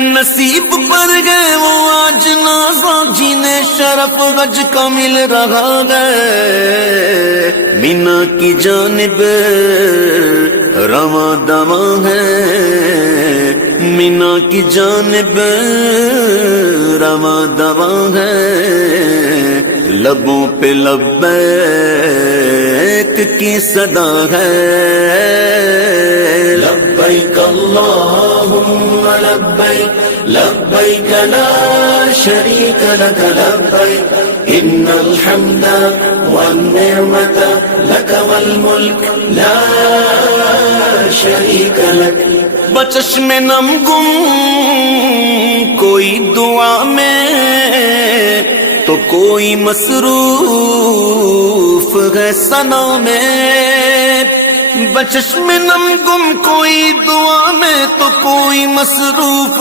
نصیب پر گئے وہ آج نازا جنہیں شرف گج کا مل رہا ہے. مینا کی جانب رواں دواں ہے، مینا کی جانب رواں دواں ہے. لبوں پہ لبیک کی صدا ہے. لبیک اللہم لبیک لبیک لا شریک لک لبیک ان الحمد والنعمت لک والملک لا شریک لک. بچشم نم گم کوئی دعا میں تو کوئی مصروف ہے ثنا میں. بچشم نم گم کوئی دعا میں تو کوئی مصروف